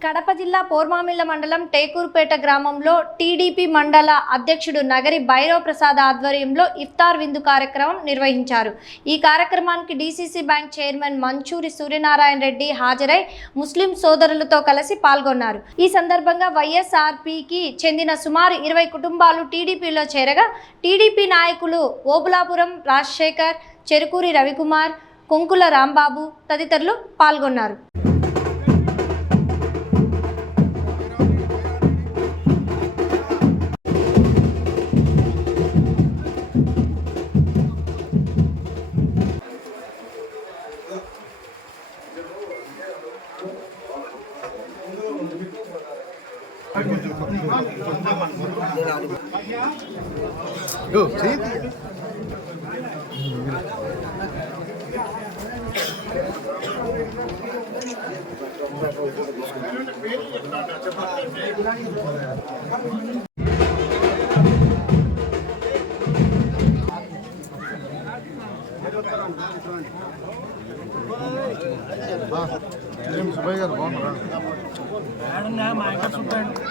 కడప జిల్లా పోర్మామిళ్ల మండలం టేకూరుపేట గ్రామంలో టీడీపీ మండల అధ్యక్షుడు నగరి భైరవ్ ప్రసాద్ ఆధ్వర్యంలో ఇఫ్తార్ విందు కార్యక్రమం నిర్వహించారు। ఈ కార్యక్రమానికి DCC bank chairman manchurian Suryanarayana Reddy హాజరై ముస్లిం సోదరులతో కలిసి పాల్గొన్నారు। ఈ సందర్భంగా వైఎస్ఆర్పీకి చెందిన సుమారు 20 కుటుంబాలు టీడీపీలో చేరగా టీడీపీ నాయకులు ఓబులాపురం రాజశేఖర్, చెరుకూరి రవికుమార్, కొంకుల రాంబాబు తదితరులు పాల్గొన్నారు।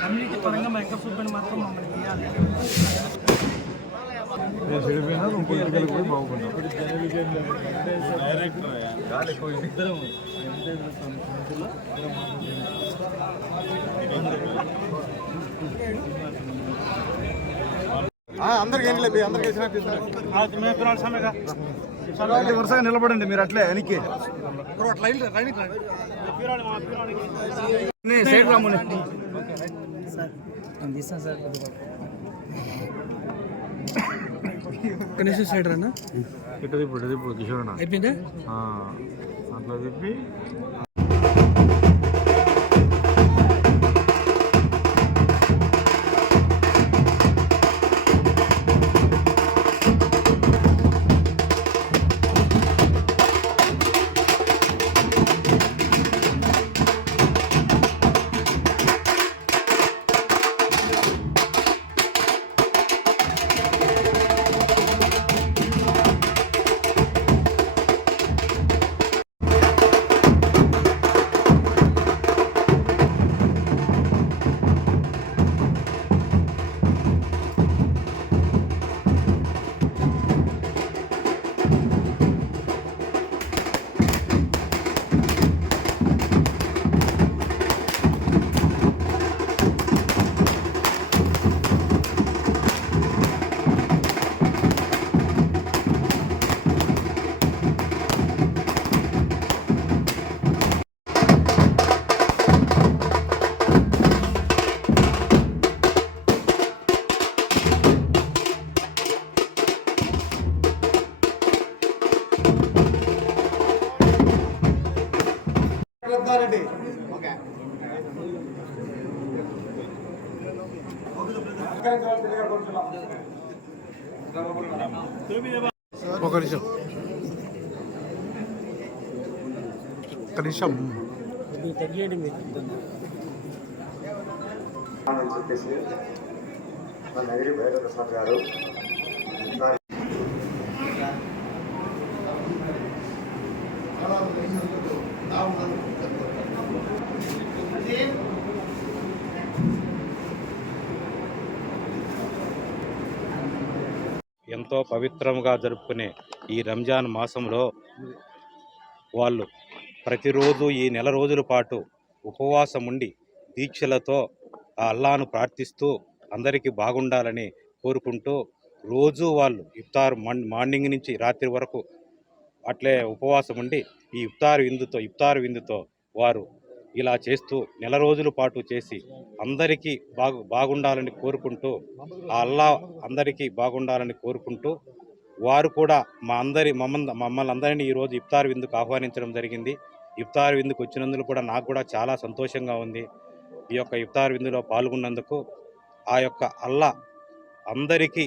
కమ్యూనిటీ పరంగా మా యొక్క సూపర్ మాత్రం మమ్మల్ని తీయాలి। అందరికి వరుసగా నిలబడండి మీరు అట్లే వెనక్కి సైడ్ రాముని కనీసం సైడ్ రానా ఇప్పుడు కిషోర్ అయిపోయిందా అట్లా చెప్పి ఒక నిమిషం చెప్పేసి మా నగరి భైరవ్ ప్రసాద్ గారు ఎంతో పవిత్రంగా జరుపుకునే ఈ రంజాన్ మాసంలో వాళ్ళు ప్రతిరోజు ఈ నెల రోజుల పాటు ఉపవాసం ఉండి దీక్షలతో ఆ అల్లాను ప్రార్థిస్తూ అందరికీ బాగుండాలని కోరుకుంటూ రోజు వాళ్ళు ఇఫ్తార్ మార్నింగ్ నుంచి రాత్రి వరకు అట్లే ఉపవాసం ఉండి ఈ ఇఫ్తార్ విందుతో వారు ఇలా చేస్తూ నెల రోజుల పాటు చేసి అందరికీ బాగుండాలని కోరుకుంటూ ఆ అల్లా అందరికీ బాగుండాలని కోరుకుంటూ వారు కూడా మమ్మల్ని అందరినీ ఈరోజు ఇఫ్తార్ విందుకు ఆహ్వానించడం జరిగింది। ఇఫ్తార్ విందుకు వచ్చినందుకు కూడా నాకు కూడా చాలా సంతోషంగా ఉంది। ఈ యొక్క ఇఫ్తార్ విందులో పాల్గొన్నందుకు ఆ యొక్క అల్లా అందరికీ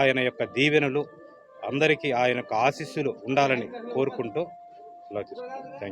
ఆయన యొక్క దీవెనలు అందరికీ ఆయన యొక్క ఆశీస్సులు ఉండాలని కోరుకుంటూ థ్యాంక్ యూ।